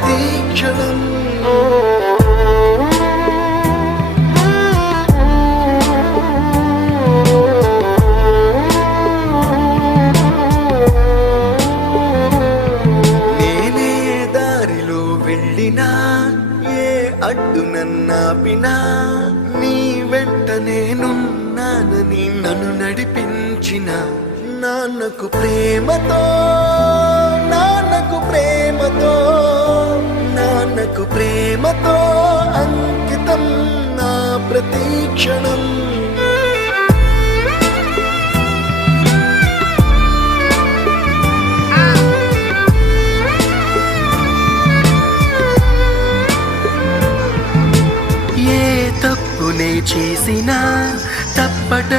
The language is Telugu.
ప్రతి క్షణం. నేనే దారిలో వెళ్ళినా, ఏ అడ్డు నన్నాపినా, నీ వెంట నేనున్నానని నన్ను నడిపించిన నాన్నకు ప్రేమతో, నాన్నకు ప్రేమతో, నాన్నకు ప్రేమతో అంకితం నా ప్రతి క్షణం. ఏ తప్పునే చేసినా తప్పట